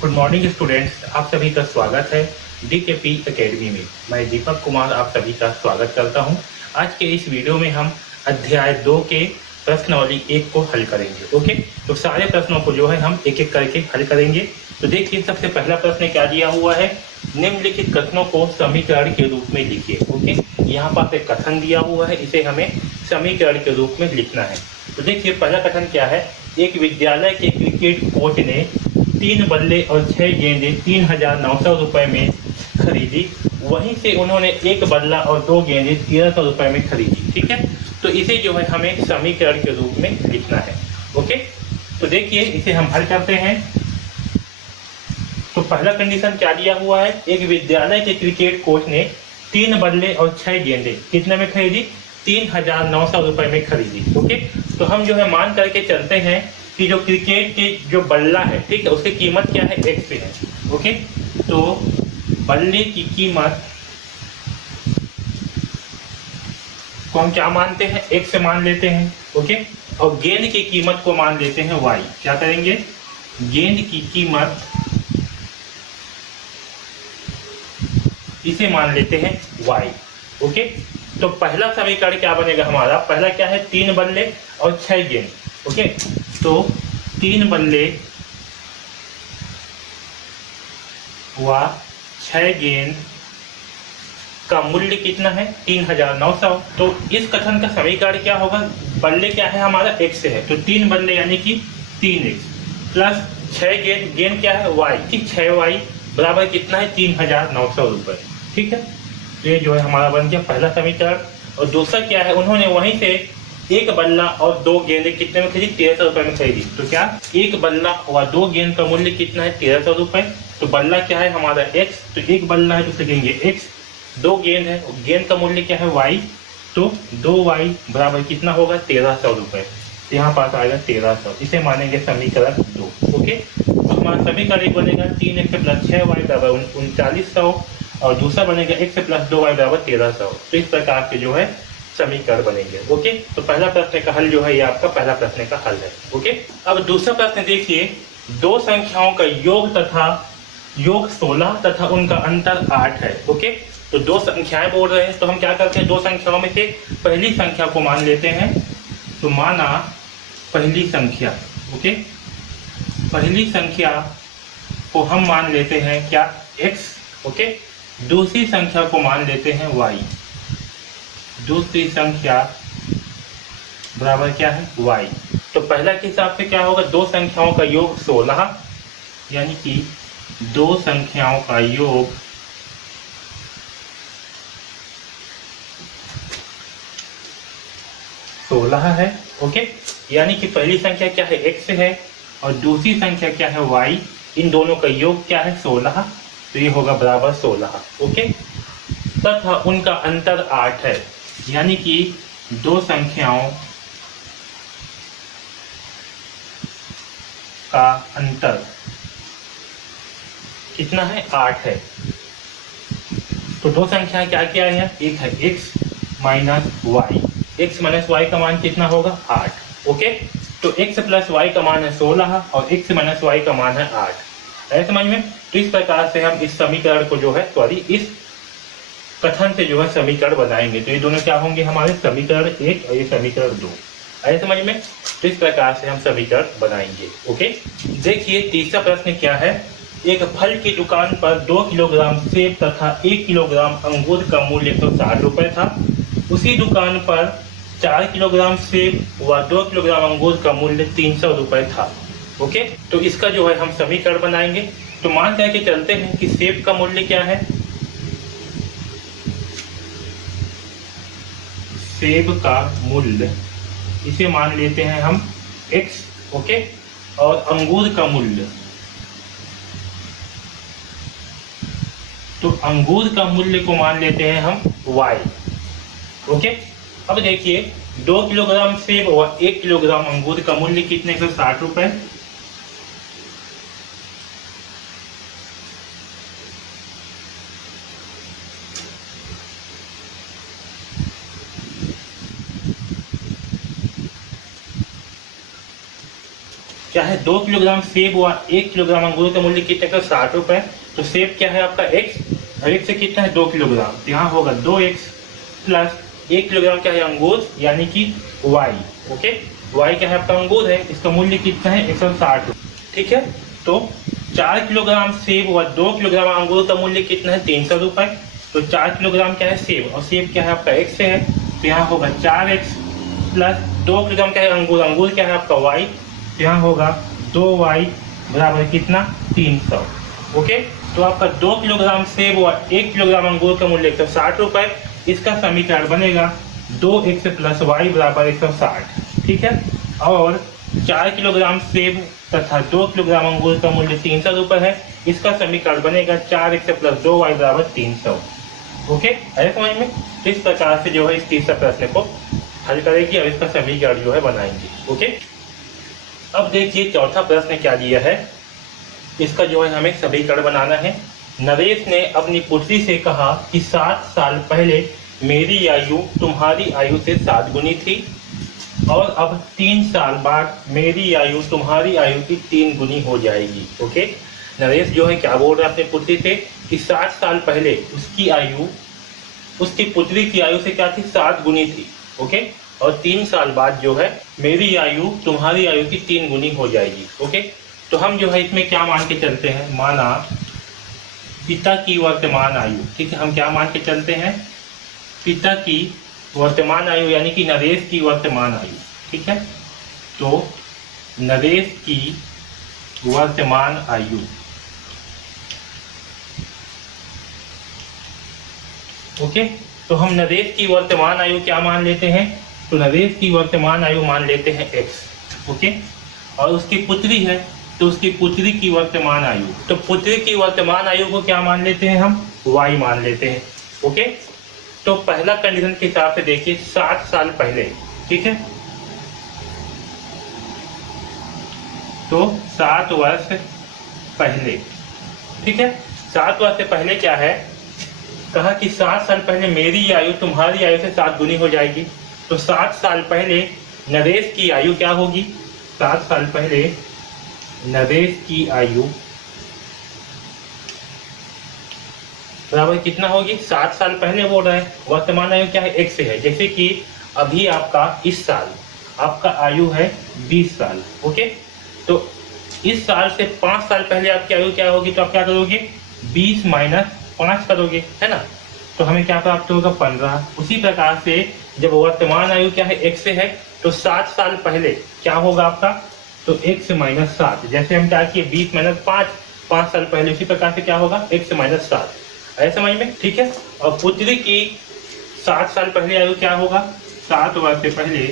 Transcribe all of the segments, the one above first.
Good morning students, आप सभी का स्वागत है डीकेपी एकेडमी में। मैं दीपक कुमार आप सभी का स्वागत करता हूं। आज के इस वीडियो में हम अध्याय 2 के प्रश्नावली 1 को हल करेंगे। ओके, तो सारे प्रश्नों को जो है हम एक एक करके हल करेंगे। तो देखिए, सबसे पहला प्रश्न क्या दिया हुआ है, निम्नलिखित कथनों को समीकरण के रूप में लिखिए। ओके, यहाँ पर एक कथन दिया हुआ है, इसे हमें समीकरण के रूप में लिखना है। तो देखिए, पहला कथन क्या है, एक विद्यालय के क्रिकेट कोच ने 3 बल्ले और 6 गेंदें 3,900 रुपये में खरीदी। वहीं से उन्होंने 1 बल्ला और 2 गेंदें 1,300 रुपये में खरीदी। ठीक है, तो इसे जो है हमें समीकरण के रूप में लिखना है। ओके, तो देखिए इसे हम हल करते हैं। तो पहला कंडीशन क्या दिया हुआ है, एक विद्यालय के क्रिकेट कोच ने 3 बल्ले और 6 गेंदें कितने में खरीदी, 3,900 रुपये में खरीदी। ओके, तो हम जो है मान करके चलते हैं कि जो क्रिकेट के जो बल्ला है, ठीक है, उसकी कीमत क्या है, एक्स है। ओके, तो बल्ले की कीमत को हम क्या मानते हैं, एक्स से मान लेते हैं। ओके, और गेंद की कीमत को मान लेते हैं वाई। क्या करेंगे, गेंद की कीमत इसे मान लेते हैं वाई। ओके, तो पहला समीकरण क्या बनेगा हमारा, पहला क्या है, 3 बल्ले और 6 गेंद। ओके, तो 3 बल्ले व 6 गेंद का मूल्य कितना है, 3,900। तो इस कथन का समीकरण क्या होगा, बल्ले क्या है हमारा, एक्स है, तो 3 बल्ले यानी कि 3x प्लस 6 गेंद, गेंद क्या है वाई, ठीक, 6y बराबर कितना है, 3,900 रुपये। ठीक है, तो ये जो है हमारा बन गया पहला समीकरण। और दूसरा क्या है, उन्होंने वहीं से 1 बल्ला और 2 गेंदें कितने में खरीदी, 1,300 रुपये में खरीदी। तो क्या 1 बल्ला व 2 गेंद का मूल्य कितना है, 1,300 रुपये। तो बल्ला क्या है हमारा x, तो 1 बल्ला है तो लिखेंगे x, 2 गेंद है, गेंद का मूल्य क्या है y, तो 2y बराबर कितना होगा, 1,300 रुपये। तो यहाँ पास आएगा 1,300, इसे मानेंगे समीकरण 2। ओके, तो हमारा समीकरण एक बनेगा 3x प्लस 6y बराबर 3900 और दूसरा बनेगा x प्लस 2y बराबर 1,300। तो इस प्रकार के जो है समीकरण बनेंगे। ओके, तो पहला प्रश्न का हल जो है ये आपका पहला प्रश्न का हल है। ओके, अब दूसरा प्रश्न देखिए, दो संख्याओं का योग 16 तथा उनका अंतर 8 है। ओके, तो दो संख्याएं बोल रहे हैं, तो हम क्या करते हैं, दो संख्याओं में से पहली संख्या को मान लेते हैं। तो माना पहली संख्या, ओके, पहली संख्या को हम मान लेते हैं क्या, x। ओके, दूसरी संख्या को मान लेते हैं y। दूसरी संख्या बराबर क्या है, y। तो पहला के हिसाब से क्या होगा, दो संख्याओं का योग 16, यानी कि दो संख्याओं का योग 16 है। ओके, यानी कि पहली संख्या क्या है, x है, और दूसरी संख्या क्या है, y। इन दोनों का योग क्या है, 16, तो ये होगा बराबर 16। ओके, तथा उनका अंतर 8 है, यानी कि दो संख्याओं का अंतर कितना है, 8 है। तो दो संख्याएं क्या क्या है, एक है x minus y, x minus y का मान कितना होगा, 8। ओके, तो x प्लस वाई का मान है 16 और x माइनस वाई का मान है 8। है समझ में। तो इस प्रकार से हम इस समीकरण को जो है, सॉरी, इस कथन से जो है समीकरण बनाएंगे। तो ये दोनों क्या होंगे हमारे, समीकरण 1 और ये समीकरण 2। है समझ में। तो इस प्रकार से हम समीकरण बनाएंगे। ओके, देखिए तीसरा प्रश्न क्या है, एक फल की दुकान पर 2 किलोग्राम सेब तथा 1 किलोग्राम अंगूर का मूल्य 160 रुपये था। उसी दुकान पर 4 किलोग्राम सेब व 2 किलोग्राम अंगूर का मूल्य 300 रुपये था। ओके, तो इसका जो है हम समीकरण बनाएंगे। तो मान करके चलते हैं कि सेब का मूल्य क्या है, सेब का मूल्य इसे मान लेते हैं हम x। ओके, और अंगूर का मूल्य, तो अंगूर का मूल्य को मान लेते हैं हम y। ओके, अब देखिए 2 किलोग्राम सेब और 1 किलोग्राम अंगूर का मूल्य कितने, 160 रुपये। क्या है 2 किलोग्राम सेब हुआ, 1 किलोग्राम अंगूर का मूल्य कितने का 60 रुपए। तो सेब क्या है आपका x और x से कितना है 2 किलोग्राम, तो यहाँ होगा 2x प्लस 1 किलोग्राम क्या है अंगूर यानी कि y। ओके, y क्या है आपका अंगूर है, इसका मूल्य कितना है 160 रुपये। ठीक है, तो 4 किलोग्राम सेब हुआ, 2 किलोग्राम अंगूर का मूल्य कितना है 300 रुपये। तो 4 किलोग्राम क्या है सेब और सेब क्या है आपका x है, तो यहाँ होगा 4x प्लस 2 किलोग्राम क्या है अंगूर, अंगूर क्या है आपका y, तो यहाँ होगा 2y बराबर कितना 300। ओके, तो आपका 2 किलोग्राम सेब और 1 किलोग्राम अंगूर का मूल्य 160 रुपये। इसका समीकरण बनेगा 2x प्लस y बराबर 160। ठीक है, और 4 किलोग्राम सेब तथा 2 किलोग्राम अंगूर का मूल्य 300 रुपये है। इसका समीकरण बनेगा 4x प्लस 2y बराबर 300। ओके, है समझ में। तो इस प्रकार से जो है इस तीसरा प्रश्न को हल करेगी और इसका समीकरण जो है बनाएंगे। ओके, अब देखिए चौथा प्रश्न क्या दिया है। इसका जो है हमें समीकरण बनाना है। नरेश ने अपनी पुत्री से कहा कि 7 साल पहले मेरी आयु तुम्हारी आयु से 7 गुनी थी और अब 3 साल बाद मेरी आयु तुम्हारी आयु की 3 गुनी हो जाएगी। ओके, नरेश जो है क्या बोल रहा है अपनी पुत्री से कि 7 साल पहले उसकी आयु उसकी पुत्री की आयु से क्या थी 7 गुनी थी। ओके, और 3 साल बाद जो है मेरी आयु तुम्हारी आयु की 3 गुनी हो जाएगी। ओके, तो हम जो है इसमें क्या मान के चलते हैं, माना पिता की वर्तमान आयु। ठीक है, हम क्या मान के चलते हैं, पिता की वर्तमान आयु यानी कि नरेश की वर्तमान आयु। ठीक है, तो नरेश की वर्तमान आयु। ओके, तो हम नरेश की वर्तमान आयु क्या मान लेते हैं, तो नरेश की वर्तमान आयु मान लेते हैं x। ओके, और उसकी पुत्री है तो उसकी पुत्री की वर्तमान आयु, तो पुत्री की वर्तमान आयु को क्या मान लेते हैं हम, y मान लेते हैं। ओके, तो पहला कंडीशन के हिसाब से देखिए 7 साल पहले। ठीक है, तो 7 वर्ष पहले। ठीक है, 7 वर्ष से पहले क्या है, कहा कि 7 साल पहले मेरी आयु तुम्हारी आयु से 7 गुनी हो जाएगी। तो 7 साल पहले नरेश की आयु क्या होगी, 7 साल पहले नरेश की आयु बराबर कितना होगी, 7 साल पहले बोल रहा है, वर्तमान आयु क्या है x है। जैसे कि अभी आपका इस साल आपका आयु है 20 साल। ओके, तो इस साल से 5 साल पहले आपकी आयु क्या होगी, तो आप क्या करोगे 20 माइनस 5 करोगे, है ना, तो हमें क्या प्राप्त होगा 15। उसी प्रकार से जब वर्तमान आयु क्या है x है, तो 7 साल पहले क्या होगा आपका, तो x माइनस 7। जैसे हम क्या किए 20 माइनस 5 साल पहले, उसी प्रकार से क्या होगा x माइनस 7। है समझ में। ठीक है, और पुत्री की 7 साल पहले आयु क्या होगा, 7 वर्ष से पहले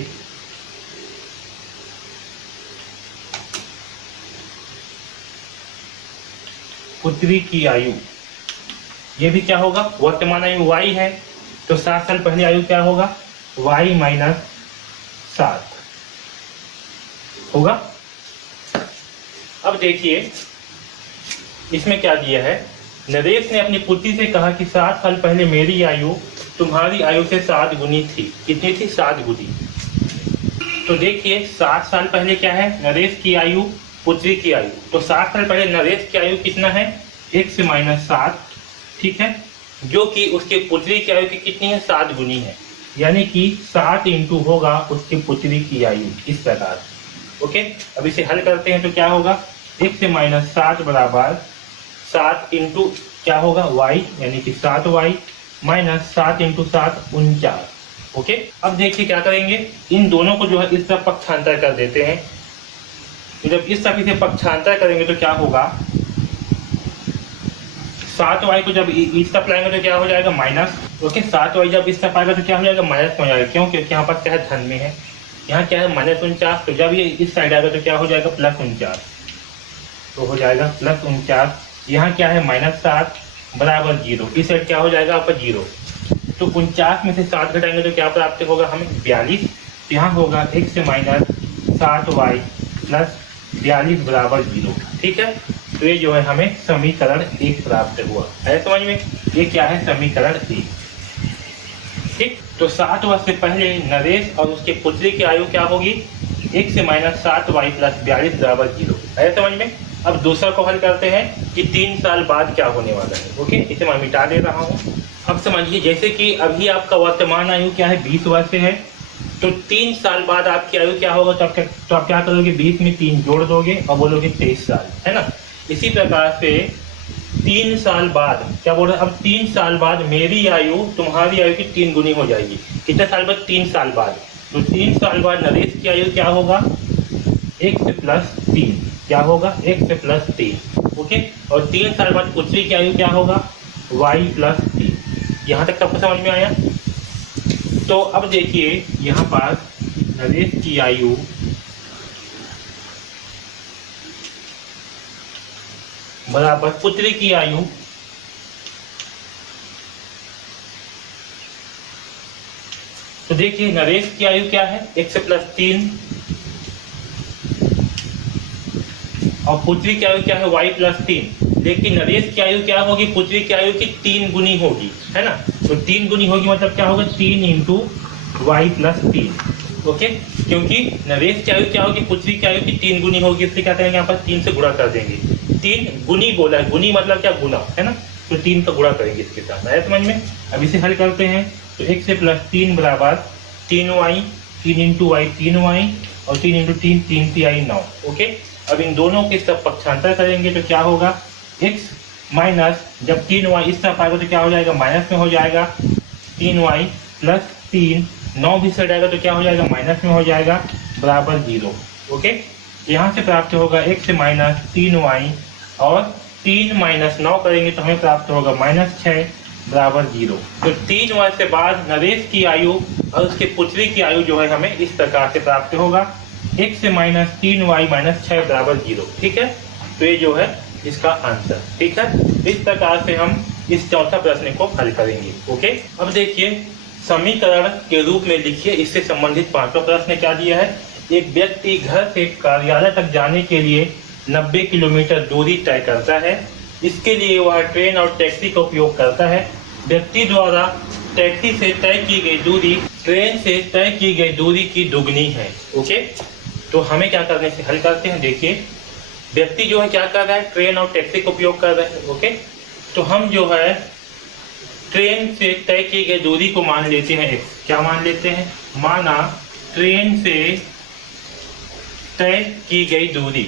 पुत्री की आयु, ये भी क्या होगा, वर्तमान आयु y है, तो 7 साल पहले आयु क्या होगा y माइनस 7 होगा। अब देखिए इसमें क्या दिया है, नरेश ने अपनी पुत्री से कहा कि 7 साल पहले मेरी आयु तुम्हारी आयु से 7 गुनी थी। कितनी थी, 7 गुनी। तो देखिए 7 साल पहले क्या है, नरेश की आयु पुत्री की आयु, तो 7 साल पहले नरेश की आयु कितना है x माइनस 7। ठीक है, जो कि उसके पुत्री की आयु की कितनी है 7 गुनी है, यानी कि 7 इंटू होगा उसकी पुत्री की आयु, इस प्रकार। ओके, अब इसे हल करते हैं तो क्या होगा, x माइनस 7 बराबर 7 इंटू क्या होगा y, यानी कि 7y माइनस 7 इंटू 7 49। ओके, अब देखिए क्या करेंगे, इन दोनों को जो है इस तरफ पक्षांतर कर देते हैं। जब इस तरफ इसे पक्षांतर करेंगे तो क्या होगा, 7y को जब इस तरफ लाएंगे तो क्या हो जाएगा माइनस। ओके, 7y जब इस तरफ आएगा तो क्या हो जाएगा माइनस हो जाएगा, क्यों, क्योंकि यहाँ पर क्या है धन में है, यहाँ क्या है माइनस 49। तो जब ये इस साइड आएगा तो क्या हो जाएगा प्लस 49, तो हो जाएगा प्लस 49। यहाँ क्या है माइनस 7 बराबर 0, इस साइड क्या हो जाएगा आपका 0। तो 49 में से 7 घटाएंगे तो क्या प्राप्त होगा हमें 42। यहाँ होगा x माइनस 7y प्लस 42 बराबर 0। ठीक है, तो ये जो है हमें समीकरण 1 प्राप्त हुआ है। समझ में, ये क्या है समीकरण 1। ठीक, तो 7 वर्ष से पहले नरेश और उसके पुत्री की आयु क्या होगी x से माइनस 7y प्लस 42 बराबर 0। आया समझ में। अब दूसरा को हल करते हैं कि 3 साल बाद क्या होने वाला है। ओके, इसे मैं मिटा दे रहा हूँ। अब समझिए, जैसे कि अभी आपका वर्तमान आयु क्या है, 20 वर्ष है, तो 3 साल बाद आपकी आयु क्या होगा, तो आप क्या करोगे, 20 में 3 जोड़ दोगे और बोलोगे 23 साल, है ना। इसी प्रकार से 3 साल बाद क्या बोल रहे हैं, अब 3 साल बाद मेरी आयु तुम्हारी आयु की 3 गुनी हो जाएगी। कितने साल बाद, 3 साल बाद। तो 3 साल बाद नरेश की आयु क्या होगा, x प्लस 3, क्या होगा, x प्लस 3। ओके, और 3 साल बाद पृथ्वी की आयु क्या होगा, y प्लस 3। यहाँ तक सबको समझ में आया। तो अब देखिए यहाँ पास नरेश की आयु बराबर पुत्री की आयु, तो देखिए नरेश की आयु क्या है, x प्लस 3, और पुत्री की आयु क्या है, y प्लस 3। लेकिन नरेश की आयु क्या होगी, पुत्री की आयु की 3 गुनी होगी, है ना। तो 3 गुनी होगी मतलब क्या होगा, 3 इंटू वाई प्लस 3। ओके, क्योंकि नरेश की आयु क्या होगी, पुत्री की आयु की 3 गुनी होगी, इसलिए क्या करेंगे, यहाँ पर 3 से गुणा कर देंगे। 3 गुनी बोला है, गुनी मतलब क्या, गुना, है ना। तो 3 का गुणा करेंगे इसके साथ। आया समझ में। अब इसे हल करते हैं, तो x से प्लस 3 बराबर 3y, 3 इंटू वाई 3y, और 3 इंटू 3 3 3 9। ओके, अब इन दोनों के सब पक्षांतर करेंगे तो क्या होगा, x माइनस, जब 3y इस तरफ आएगा तो क्या हो जाएगा, माइनस में हो जाएगा, 3y प्लस 3, 9 भी से जाएगा तो क्या हो जाएगा, माइनस में हो जाएगा, बराबर 0। ओके, यहाँ से प्राप्त होगा x माइनस 3y, और 3 माइनस 9 करेंगे तो हमें प्राप्त होगा माइनस 6 बराबर 0। तो 3 वर्ष के बाद नरेश की आयु और उसके पुत्री की आयु जो है हमें इस प्रकार से प्राप्त होगा, x माइनस 3y माइनस 6 बराबर 0। ठीक है, तो ये जो है इसका आंसर। ठीक है, इस प्रकार से हम इस चौथा प्रश्न को हल करेंगे। ओके, अब देखिए समीकरण के रूप में लिखिए, इससे संबंधित पांचवा प्रश्न क्या दिया है। एक व्यक्ति घर से कार्यालय तक जाने के लिए 90 किलोमीटर दूरी तय करता है। इसके लिए वह ट्रेन और टैक्सी का उपयोग करता है। व्यक्ति द्वारा टैक्सी से तय की गई दूरी ट्रेन से तय की गई दूरी की दुगनी है। ओके, तो हमें क्या करने से हल करते हैं। देखिए व्यक्ति जो है क्या कर रहा है, ट्रेन और टैक्सी का उपयोग कर रहा है। ओके, तो हम जो है ट्रेन से तय की गई दूरी को मान लेते हैं x। क्या मान लेते हैं, माना ट्रेन से तय की गई दूरी,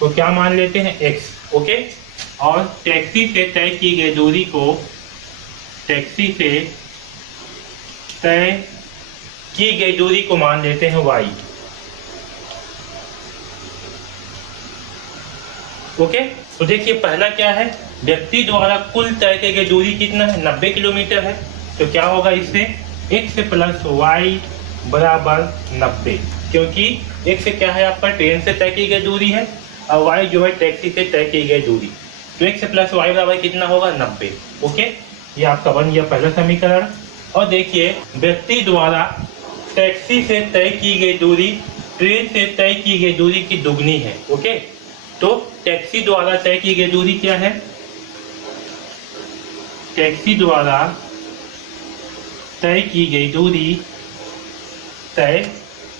तो क्या मान लेते हैं x। ओके, और टैक्सी से तय की गई दूरी को, टैक्सी से तय की गई दूरी को मान लेते हैं y। ओके, तो देखिए पहला क्या है, व्यक्ति द्वारा कुल तय की गई दूरी कितना है, 90 किलोमीटर है। तो क्या होगा इससे, x प्लस वाई बराबर 90, क्योंकि x क्या है आपका ट्रेन से तय की गई दूरी है, और y जो है टैक्सी से तय की गई दूरी। तो x प्लस वाई बराबर कितना होगा, 90। ओके, ये आपका बन गया पहला समीकरण। और देखिए व्यक्ति द्वारा टैक्सी से तय की गई दूरी ट्रेन से तय की गई दूरी की दुगनी है। ओके, तो टैक्सी द्वारा तय की गई दूरी क्या है, टैक्सी द्वारा तय की गई दूरी, तय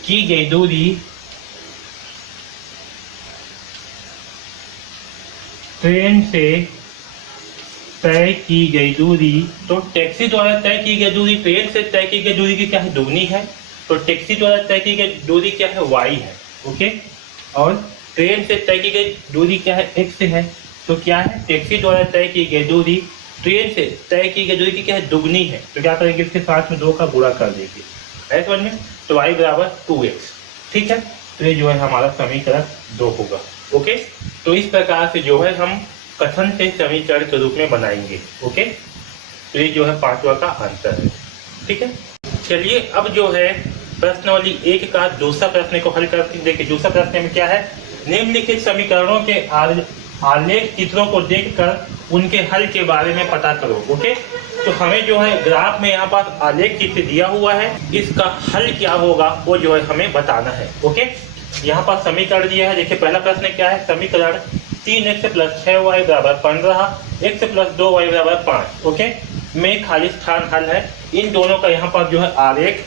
की गई दूरी ट्रेन से तय की गई दूरी, तो टैक्सी द्वारा तय की गई दूरी ट्रेन से तय की गई दूरी की क्या है, दुगनी है। तो टैक्सी द्वारा तय की गई दूरी क्या है, y है। ओके, और ट्रेन से तय की गई दूरी क्या है, x है। तो क्या है, टैक्सी द्वारा तय की गई दूरी ट्रेन से तय की गई दूरी की क्या है, दुगनी है। तो क्या करेंगे, इसके साथ में 2 का गुणा कर देंगे, है समझ में। तो y बराबर 2x। ठीक है, तो ये जो है हमारा समीकरण 2 होगा। ओके, तो इस प्रकार से जो है हम कथन से समीकरण के रूप में बनाएंगे। ओके, तो ये जो है पांचवा का आंसर है। ठीक है, चलिए अब जो है प्रश्नावली 1 का दूसरा प्रश्न को हल करते हैं। देखिए दूसरा प्रश्न में क्या है, निम्नलिखित समीकरणों के आलेख चित्रों को देखकर उनके हल के बारे में पता करो। ओके, तो हमें जो है ग्राफ में यहाँ पास आलेख चित्र दिया हुआ है, इसका हल क्या होगा वो जो है हमें बताना है। ओके, यहाँ पास समीकरण दिया है। देखिए पहला प्रश्न क्या है, समीकरण 3x प्लस 6y बराबर 15, x प्लस 2y बराबर 5। ओके, में खाली स्थान हल है, इन दोनों का यहाँ पर जो है आरेख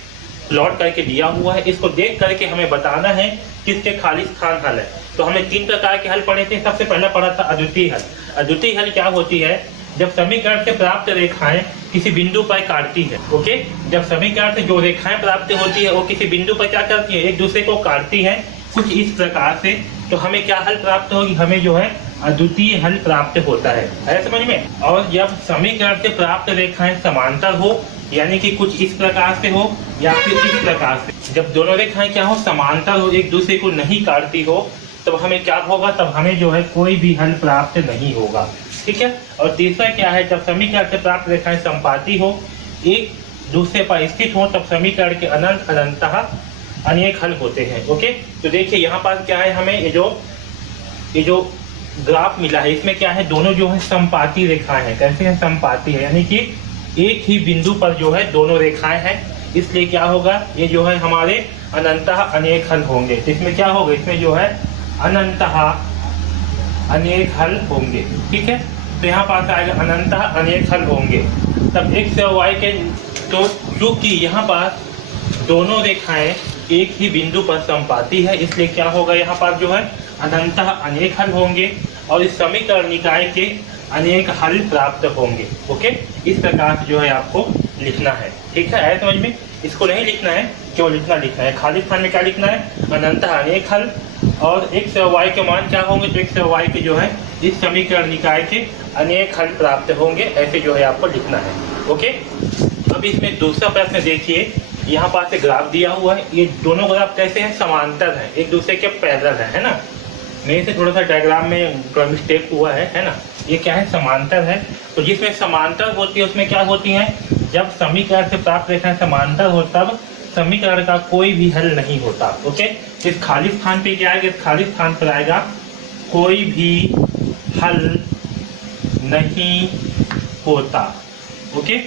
प्लॉट करके दिया हुआ है। इसको देख करके हमें बताना है किसके खाली स्थान हल है। तो हमें 3 प्रकार के हल पढ़े थे। सबसे पहला पढ़ा था अद्वितीय हल। अद्वितीय हल क्या होती है? जब समीकरण से प्राप्त रेखाएं किसी बिंदु पर काटती है। ओके, जब समीकरण से जो रेखाएं प्राप्त होती है वो किसी बिंदु पर क्या करती है? एक दूसरे को काटती है कुछ इस प्रकार से। तो हमें क्या हल प्राप्त होगी? हमें जो है अद्वितीय हल प्राप्त होता है समझ में। और जब समीकरण से प्राप्त रेखाएं समांतर हो, यानी कि कुछ इस प्रकार से हो या फिर इस प्रकार से, जब दोनों रेखाएं क्या हो? समांतर हो, एक दूसरे को नहीं काटती हो, तब हमें क्या होगा? तब हमें जो है कोई भी हल प्राप्त नहीं होगा। ठीक है। और तीसरा क्या है? जब समीकरण से प्राप्त रेखाएं संपाती हो, एक दूसरे पर स्थित हो, तब समीकरण के अनंत अनंतः अनेक हल होते हैं। ओके, तो देखिए यहाँ पर क्या है, हमें ये जो ग्राफ मिला है इसमें क्या है? दोनों जो है संपाती रेखाएं हैं। कैसे हैं? संपाती है, यानी कि एक ही बिंदु पर जो है दोनों रेखाएं हैं, इसलिए क्या होगा? ये जो है हमारे अनंतः अनेक हल होंगे। तो इसमें क्या होगा? इसमें जो है अनंतः अनेक हल होंगे। ठीक है, तो यहाँ पास आएगा अनंतः अनेक हल होंगे। तब x और y के, तो क्योंकि यहाँ पास दोनों रेखाएं एक ही बिंदु पर संपाती है, इसलिए क्या होगा? यहाँ पर जो है अनंतः अनेक हल होंगे और इस समीकरण निकाय के अनेक हल प्राप्त होंगे। ओके, इस प्रकार से जो है आपको लिखना है। ठीक है, आया समझ में? इसको नहीं लिखना है, क्यों लिखना है? खाली स्थान में क्या लिखना है? अनंतः अनेक हल। और x और y के मान क्या होंगे? तो x और y के जो है इस समीकरण निकाय के अनेक हल प्राप्त होंगे, ऐसे जो है आपको लिखना है। ओके, अब इसमें दूसरा प्रश्न देखिए, यहाँ पास एक ग्राफ दिया हुआ है। ये दोनों ग्राफ कैसे हैं? समांतर है, एक दूसरे के पैरेलल है ना। मेरे से थोड़ा सा डायग्राम में मिस्टेक हुआ है ना। ये क्या है? समांतर है। तो जिसमें समांतर होती है उसमें क्या होती है? जब समीकरण से प्राप्त रेखाएं समांतर हो तब समीकरण का कोई भी हल नहीं होता। ओके, इस खाली स्थान पे क्या आएगा? इस खाली स्थान पर आएगा कोई भी हल नहीं होता। ओके,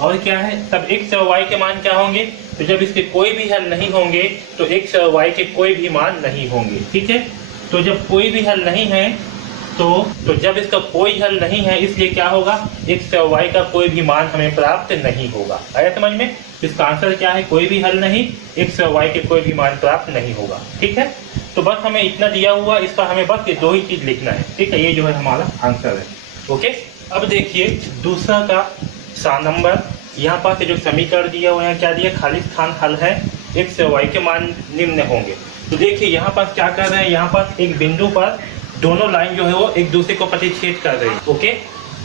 और क्या है? तब x और y के मान क्या होंगे? तो जब इसके कोई भी हल नहीं होंगे तो x और y के कोई भी मान नहीं होंगे। ठीक है, तो जब कोई भी हल नहीं है तो जब इसका कोई हल नहीं है, इसलिए क्या होगा? x और y का कोई भी मान हमें प्राप्त नहीं होगा। आया समझ में? इसका आंसर क्या है? कोई भी हल नहीं, x और y के कोई भी मान प्राप्त नहीं होगा। ठीक है, तो बस हमें इतना दिया हुआ, इस पर हमें बस ये 2 ही चीज लिखना है। ठीक है, ये जो है हमारा आंसर है। ओके, अब देखिए दूसरा का 7 नंबर, यहाँ पर जो समीकरण दिया हुआ है, क्या दिया? खाली स्थान हल है, x और y के मान निम्न होंगे। तो देखिए यहाँ पर क्या कर रहे हैं? यहाँ पर एक बिंदु पर दोनों लाइन जो है वो एक दूसरे को प्रतिच्छेद कर रही है। ओके,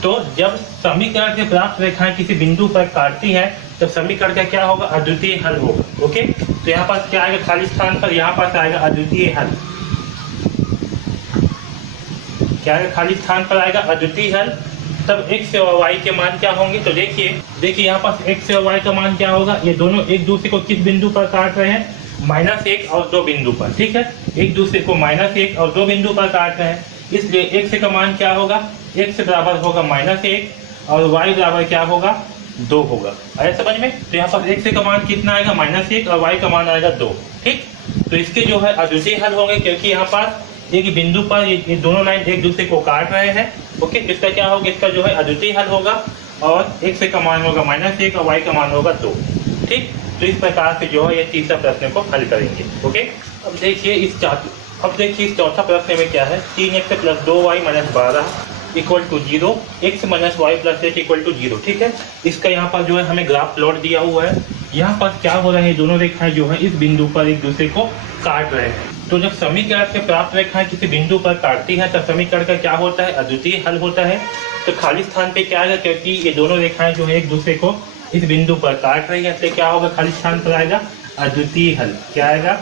तो जब समीकरण से प्राप्त रेखाएं किसी बिंदु पर काटती है तब समीकरण का क्या होगा? अद्वितीय हल होगा। ओके, तो यहाँ पास क्या आएगा? खाली स्थान पर यहाँ पास आएगा अद्वितीय हल। क्या आएगा? खाली स्थान पर आएगा अद्वितीय हल। तब x और y के मान क्या होंगे? तो देखिए यहाँ पास x और y का मान क्या होगा? ये दोनों एक दूसरे को किस बिंदु पर काट रहे हैं? -1 और 2 बिंदु पर। ठीक है, एक दूसरे को -1 और 2 बिंदु पर काट रहे हैं, इसलिए x का मान क्या होगा? x बराबर होगा -1 और y बराबर क्या होगा? 2 होगा। आया समझ में? तो यहाँ पर x का मान कितना आएगा? -1 और y का मान आएगा 2। ठीक, तो इसके जो है अद्वितीय हल होंगे, क्योंकि यहाँ पास एक बिंदु पर ये दोनों लाइन एक दूसरे को काट रहे हैं। ओके, इसका क्या होगा? इसका जो है अद्वितीय हल होगा और x का मान होगा -1 और y का मान होगा 2। ठीक, तो इस प्रकार से जो है ये तीसरा प्रश्न को हल करेंगे। ओके, अब देखिए इस चौथा प्रश्न में क्या है? 3x + 2y - 12 = 0, x - y + 1 = 0। ठीक है, इसका यहाँ पर जो है हमें ग्राफ प्लॉट दिया हुआ है। यहाँ पर क्या हो रहा है? दोनों रेखाएं जो है इस बिंदु पर एक दूसरे को काट रहे हैं। तो जब समीकरण से प्राप्त रेखाएं किसी बिंदु पर काटती हैं तब समीकरण का क्या होता है? अद्वितीय हल होता है। तो खाली स्थान पे क्या आएगा? क्योंकि ये दोनों रेखाएं जो है एक दूसरे को इस बिंदु पर काट रही है, इसलिए क्या होगा? खाली स्थान पर आएगा अद्वितीय हल। क्या आएगा?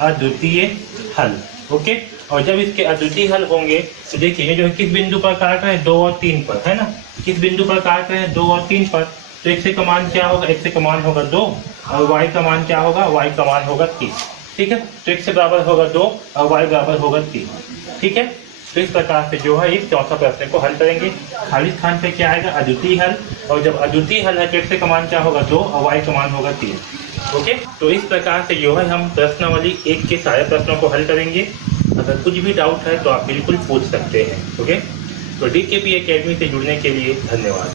अद्वितीय हल। ओके, और जब इसके अद्वितीय हल होंगे तो देखिए ये जो है किस बिंदु पर काट रहे हैं? 2 और 3 पर, है ना। किस बिंदु पर काट रहे हैं? 2 और 3 पर। तो x का मान क्या होगा? x का मान होगा 2 और y का मान क्या होगा? y का मान होगा 3। ठीक है, तो x बराबर होगा 2 और y बराबर होगा 3। ठीक है, तो इस प्रकार से जो है इस चौथा प्रश्न को हल करेंगे। खाली स्थान पे क्या आएगा? अद्वितीय हल, और जब अद्वितीय हल है तो x का मान क्या होगा? 2 और y का मान होगा 3। ओके, तो इस प्रकार से जो है हम प्रश्नावली 1 के सारे प्रश्नों को हल करेंगे। अगर कुछ भी डाउट है तो आप बिल्कुल पूछ सकते हैं। ओके, तो DKP एकेडमी से जुड़ने के लिए धन्यवाद।